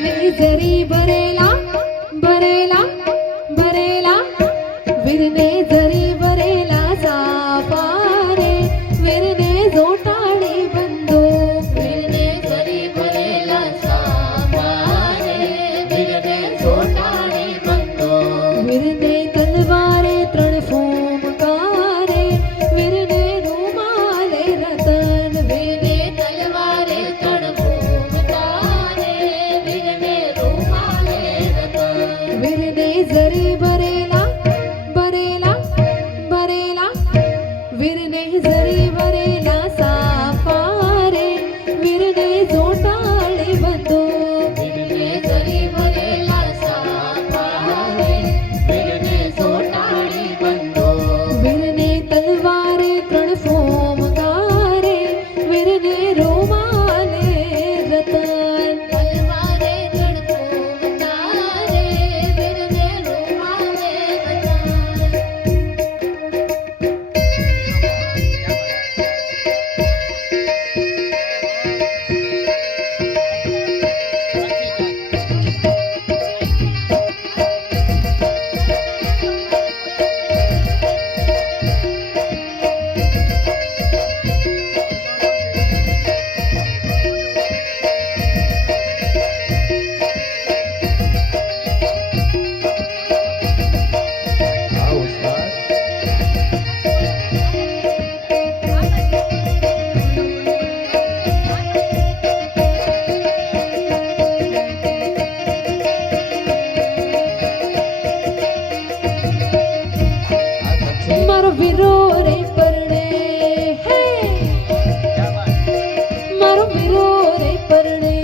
વીરને જરી ભરેલા ભરેલા ભરેલા વીરને જરી ભરેલા સાપા રે વીરને જોટાડી બંધો વીરને જરી ભરેલા સાપા રે વીરને જોટાડી બંધો વીરને તલવારે ત્રણ ફૂમકારે વીરને રૂમાલે રતન વીરને તલવારે ત્રણ ફૂમકારે વીરને રૂમાલે રતન વીરને જરી ભરેલા ભરેલા ભરેલા વીરને જરી ભરેલા સાપા રે વીરને જોટાડી બંધો વીરને જરી ભરેલા સાપા રે વીરને જોટાડી બંધો વીરને તલવારે ત્રણ ફૂમકારે વીરને રૂમાલે રતન તલવારે ત્રણ ફૂમકારે વીરને રૂમાલે રતન મારો વીરો રે પરણે હે મારો વીરો રે પરણે